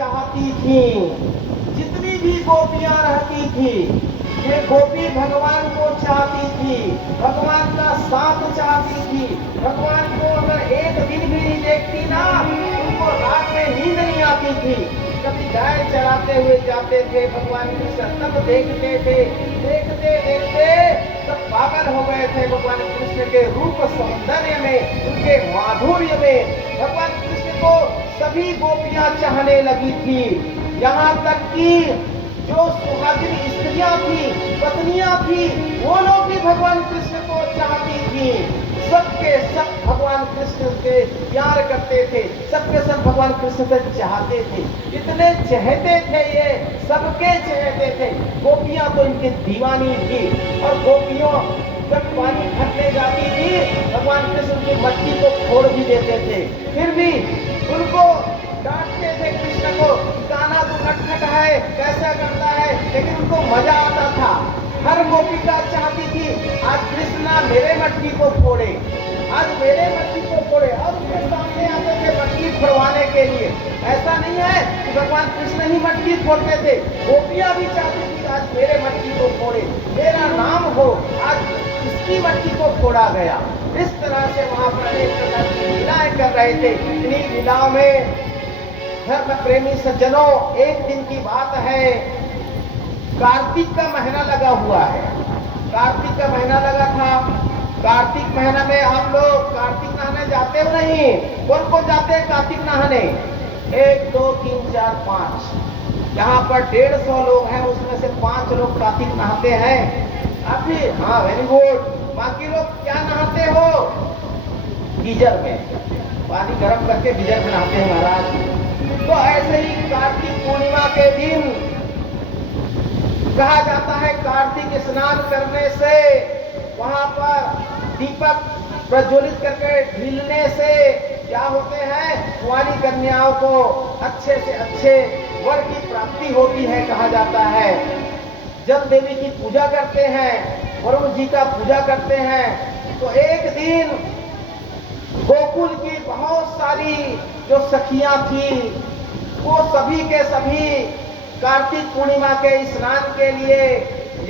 चाहती थी, जितनी भी गोपियां रहती थी, ये गोपी भगवान को चाहती थी, भगवान का साथ चाहती थी। भगवान को अगर एक दिन भी नहीं देखती ना, उनको रात में नींद नहीं आती थी। कभी गाय चराते हुए जाते थे भगवान कृष्ण, तब देखते थे, देखते देखते सब पागल हो गए थे भगवान कृष्ण के रूप सौंदर्य में, उनके माधुर्य में। भगवान कृष्ण को सभी गोपियां चाहने लगी थी, यहाँ तक कि जो सुहागिन स्त्रियां थी, पत्नियां थी, वो लोग भी भगवान कृष्ण को चाहती थी। सबके सब भगवान कृष्ण से प्यार करते थे, सबके सब भगवान कृष्ण से चाहते थे, इतने चहते थे, ये सबके चहते थे। गोपियां तो इनकी दीवानी थी, और गोपियों जब पानी भरने जाती थी, भगवान कृष्ण की मटकी को फोड़ भी देते थे, फिर भी उनको डांटते थे कृष्ण को, गाना तो नटखट है, कैसा करता है, लेकिन उनको मजा आता था। हर गोपिका चाहती थी आज कृष्णा मेरे मटकी को फोड़े, आज मेरे मटकी को फोड़े, और उसके सामने आते थे मटकी फोड़वाने के लिए। ऐसा नहीं है कि भगवान कृष्ण ही मटकी फोड़ते थे, गोपियां भी चाहती थी आज मेरे मटकी को फोड़े, मेरा नाम हो, आज इसकी मटकी को फोड़ा गया। इस तरह से वहां पर अनेक प्रकार की लीलाएं कर रहे थे। इन्हीं लीलाओं में धर्म प्रेमी सज्जनों, एक दिन की बात है, कार्तिक का महीना लगा हुआ है, कार्तिक का महीना लगा था। कार्तिक महीना में आप लोग कार्तिक नहाने जाते हो नहीं? कौन कौन जाते हैं कार्तिक नहाने? 1 2 3 4 5, यहाँ पर 150 लोग हैं, उसमें से 5 लोग कार्तिक नहाते हैं। आप भी? हाँ, वेरी गुड। बाकी लोग क्या नहाते हो? गीजर में, पानी गर्म करके गीजर में नहाते हैं महाराज। तो ऐसे ही कार्तिक पूर्णिमा के दिन कहा जाता है, कार्तिक स्नान करने से, वहां पर दीपक प्रज्वलित करके ढीलने से क्या होते हैं, कुंवारी कन्याओं को अच्छे से अच्छे वर की प्राप्ति होती है, कहा जाता है। जल देवी की पूजा करते हैं, वरुण जी का पूजा करते हैं। तो एक दिन गोकुल की बहुत सारी जो सखियां थी, वो सभी के सभी कार्तिक पूर्णिमा के स्नान के लिए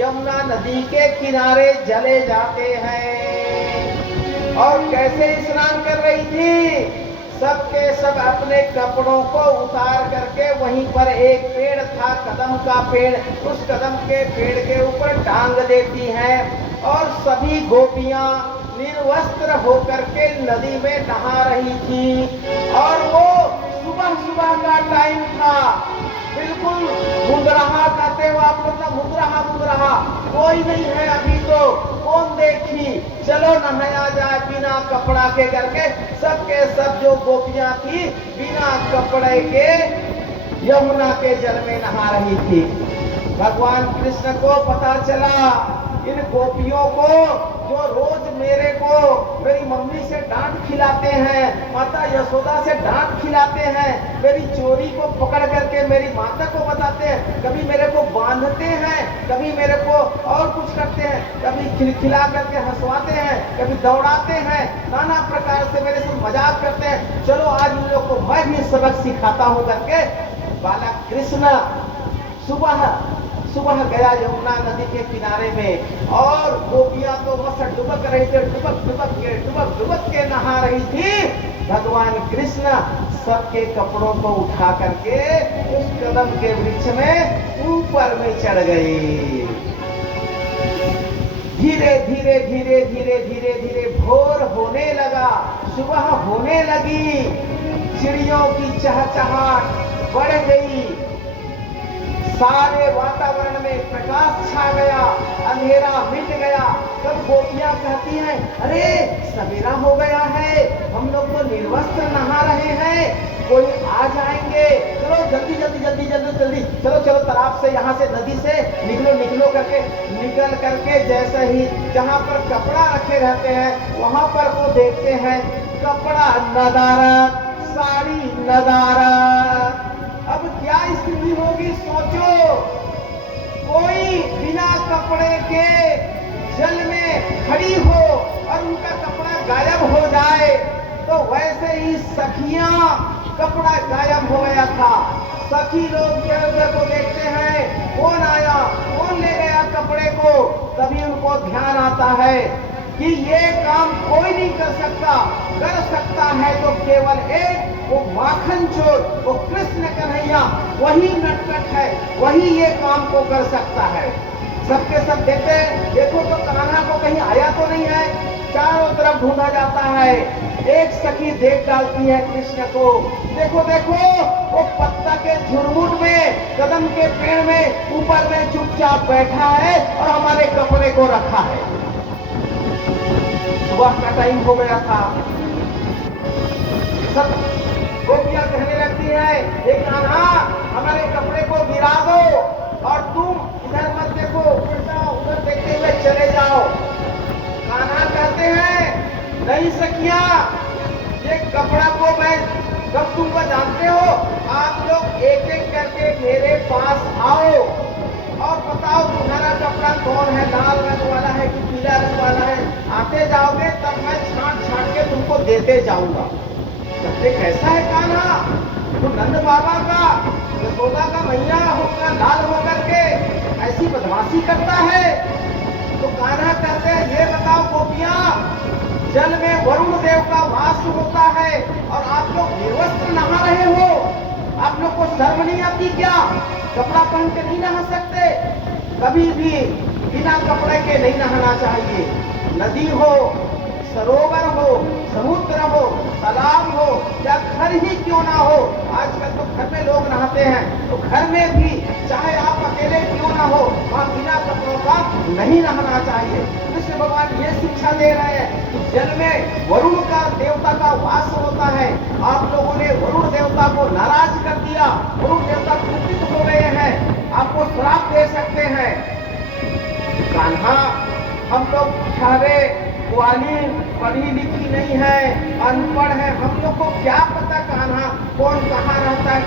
यमुना नदी के किनारे चले जाते हैं। और कैसे स्नान कर रही थी? सबके सब अपने कपड़ों को उतार करके वहीं पर एक पेड़ था, कदम का पेड़, उस कदम के पेड़ के ऊपर टांग देती हैं, और सभी गोपियां निर्वस्त्र होकर के नदी में नहा रही थी। और वो सुबह सुबह का टाइम था, बिल्कुल मुंदरहा कहते हो आप लोग ना, मुंदरहा मुंदरहा, कोई नहीं है अभी, तो कौन देखी, चलो नहाया जाए बिना कपड़ा के करके। सबके सब जो गोपियां थी बिना कपड़े के यमुना के जल में नहा रही थी। भगवान कृष्ण को पता चला, इन गोपियों को जो रोज मेरे को मेरी मम्मी से डांट खिलाते हैं, माता यशोदा से डांट खिलाते हैं, मेरी चोरी को पकड़ करके मेरी माता को बताते हैं, कभी मेरे को बांधते हैं, कभी मेरे को और कुछ करते हैं, कभी खिलखिला करके हंसवाते हैं, कभी दौड़ाते हैं, नाना प्रकार से मेरे से मजाक करते हैं। चलो आज उन लोग को मैं भी सबक सिखाता हूं करके बालक कृष्ण सुबह गया यमुना नदी के किनारे में, और गोपियां तो बस डुबक रही थी, डुबक के नहा रही थी। भगवान कृष्ण सबके कपड़ों को उठा करके उस कदम के वृक्ष में ऊपर में चढ़ गए। धीरे धीरे धीरे धीरे धीरे धीरे भोर होने लगा, सुबह होने लगी, चिड़ियों की चहचहाट बढ़ गई, सारे वातावरण में प्रकाश छा गया, अंधेरा मिट गया। तब गोपियां कहती हैं, अरे सवेरा हो गया है, हम लोग तो निर्वस्त्र नहा रहे हैं, कोई आ जाएंगे, चलो जल्दी जल्दी जल्दी जल्दी जल्दी चलो चलो तालाब से, यहाँ से नदी से निकलो निकलो करके निकल करके जैसे ही जहाँ पर कपड़ा रखे रहते हैं वहां पर वो देखते हैं कपड़ा नदारद, साड़ी नदारद। अब क्या स्थिति होगी सोचो, कोई बिना कपड़े के जल में खड़ी हो और उनका कपड़ा गायब हो जाए। तो वैसे ही सखियां, कपड़ा गायब हो गया था, बाकी लोग इधर को देखते हैं, कौन आया, कौन ले गया कपड़े को, तभी उनको ध्यान आता है कि ये काम कोई नहीं कर सकता है तो केवल एक वो माखन चोर, वो कृष्ण कन्हैया, वही नटखट है, वही ये काम को कर सकता है। सबके सब देते, देखो तो कान्हा को कहीं आया तो नहीं है, चारों तरफ ढूंढा जाता है। एक सखी देख डालती है कृष्ण को, देखो देखो वो पत्ता के झुरमुट में, कदम के पेड़ में ऊपर में चुपचाप बैठा है और हमारे कपड़े को रखा है। सुबह का टाइम हो गया था, सब गोपियां कहने लगती है, एक कान्हा हमारे कपड़े को गिरा दो और तुम इधर मत देखो, उल्टा उधर देखते हुए चले जाओ। कान्हा कहते हैं, नहीं सखिया, ये कपड़ा को मैं कब तुमको जानते हो, आप लोग एक एक करके मेरे पास आओ और बताओ तुम्हारा कपड़ा कौन है, लाल रंग वाला है कि पीला रंग वाला है। आते जाओगे तब मैं छांट छांट के तुमको देते जाऊंगा। कहते कैसा है कान्हा, तो नंद बाबा का, यशोदा का मैया होकर लाल होकर के ऐसी बदमाशी करता है। तो कान्हा कहते हैं, ये बताओ गोपियां, जल में वरुण देव का वास होता है और आप लोग निर्वस्त्र नहा रहे हो, आप लोग को शर्म नहीं आती क्या? कपड़ा पहन के नहीं नहा सकते? कभी भी बिना कपड़े के नहीं नहाना चाहिए। नदी हो, सरोवर हो, समुद्र हो, तालाब हो या घर ही क्यों ना हो, आजकल तो घर में लोग नहाते हैं, तो घर में भी चाहे आप अकेले क्यों ना हो, वहां बिना कपड़ों का नहीं नहाना चाहिए। कृष्ण भगवान ये शिक्षा दे रहे हैं कि जल में वरुण का देवता का वास होता है। आप लोगों ने वरुण देवता को नाराज कर दिया, वरुण देवता कुपित हो गए हैं, आपको श्राप दे सकते हैं। कान्हा, हम लोग ठहरे ग्वालियर, पढ़ी लिखी नहीं है, अनपढ़ है, हम लोग को क्या पता कान्हा कौन कहाँ रहता है।